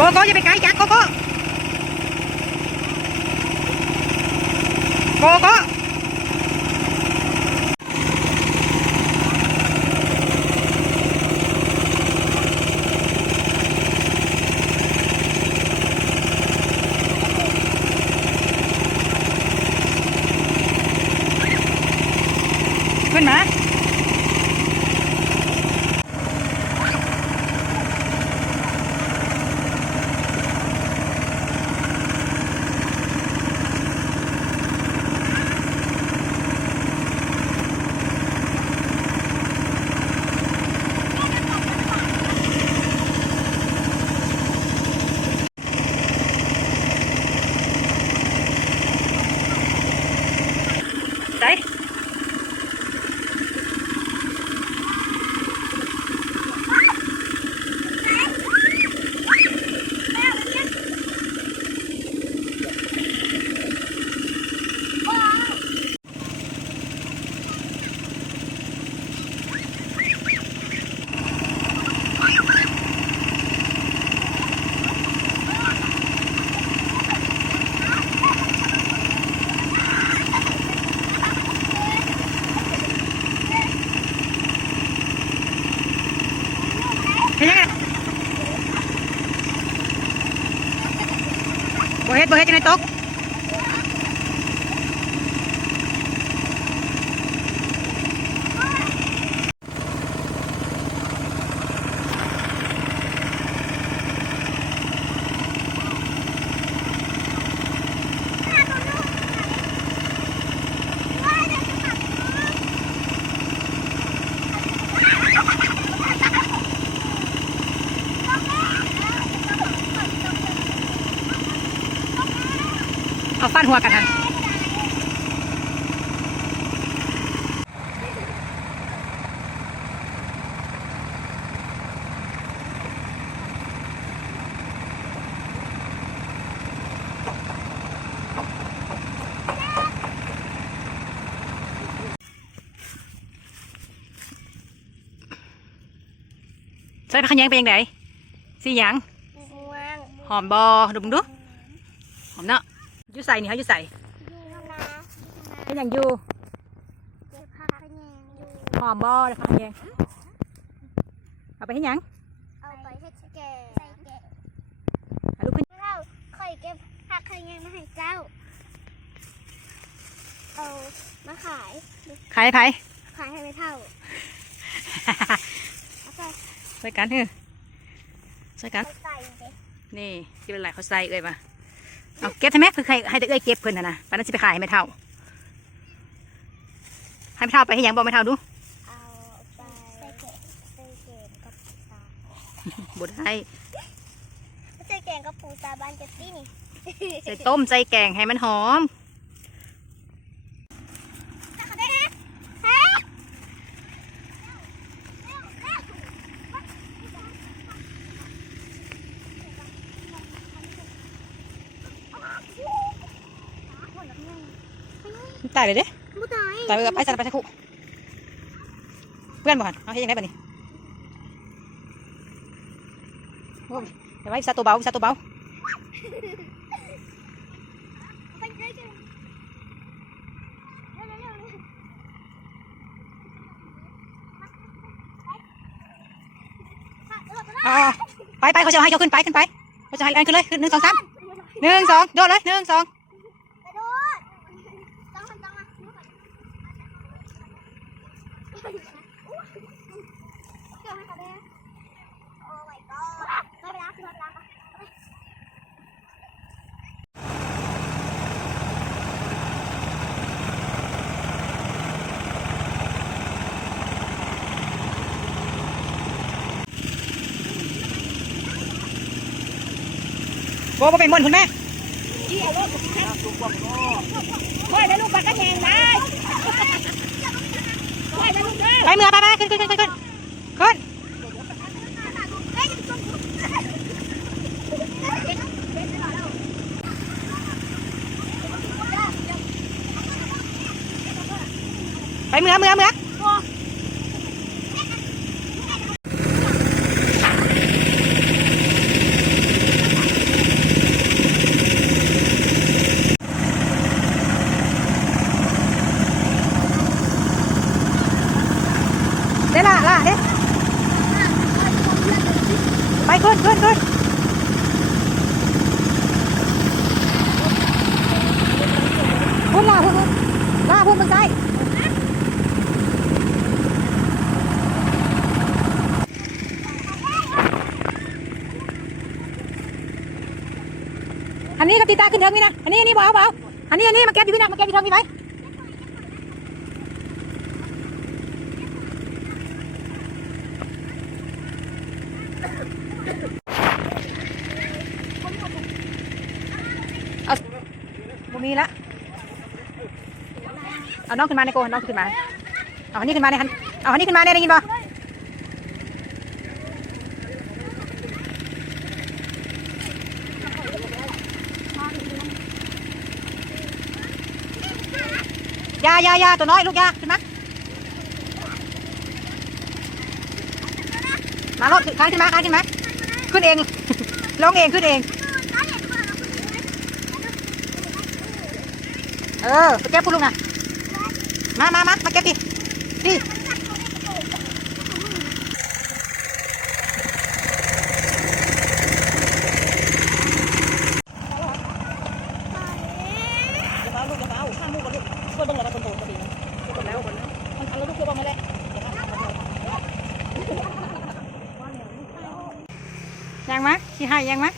โกโก้อย่าไปไกลจักโกโก้โกโก้ขึ้นมาไปเฮ็ดบ่เฮ็ดจังได๋ตกเอาฟันหัวกันนะใส่ผักขยงเป็นยังไงสีหยังหอมบอดูมึงดูหอมเนาะยูใส่นี่เขายูใส่เป็นอย่างยูหอมบอเดี๋ยวผักขยงเอาไปให้ยังเอาไปให้แกลูกขึ้นเราค่อยเก็บผักขยงมาให้เจ้าเอามาขายขายให้ไม่เท่าใส่กันเถอะใส่กันนี่ที่เป็นไรเขาใส่เอ้ยมาเอาเก็บใช่ไหมคือใครให้แต่เอ้ยเก็บเพิ่นนะปานนั้นจะไปขายให้ไม่เท่าให้ไม่เท่าไปให้ยังบอกไม่เท่าดูเอาไปใส่เกงกับปูตาบดให้ใส่แกงกับปูตาบ้านเจสซี่นี่ใส่ต้มใส่แกงให้มันหอมตายเลยเด้ตายไปกับไอ้สัตว์ไปสักครู่เพื่อนบอกหันเอาให้ยังไงบ้านี่เดี๋ยวไว้สัตว์ตัวเบาไปเขาจะให้เขาขึ้นไปเขาจะให้ขึ้นเลยขึ้น1 2 3 1 2โดดเลย1 2โบเป็นบนคุณแม่ค่อยแล้วลูกปากกระแยงได้ค่อยแล้วลูกไปเมื่อไปขึ้นไปเมื่อ อันนี้ก็ตีตาขึ้นเทิงนี่นะอันนี้เบาอันนี้มาเก็บอยู่พี่นะมาเก็บอยู่เทิงพี่ไหมเอาบุมีละเอาน้องขึ้นมาในโกน้องขึ้นมาเอาอันนี้ขึ้นมาในฮันเอาอันนี้ขึ้นมาในได้ยินป่ะยาตัวน้อยลูกยาขึ้นมาโลดคานขึ้นมาขึ้นเองลงเองขึ้นเองไปเก็บคุณลุงนะมาเก็บดิยังมะชี้ให้ยังมะ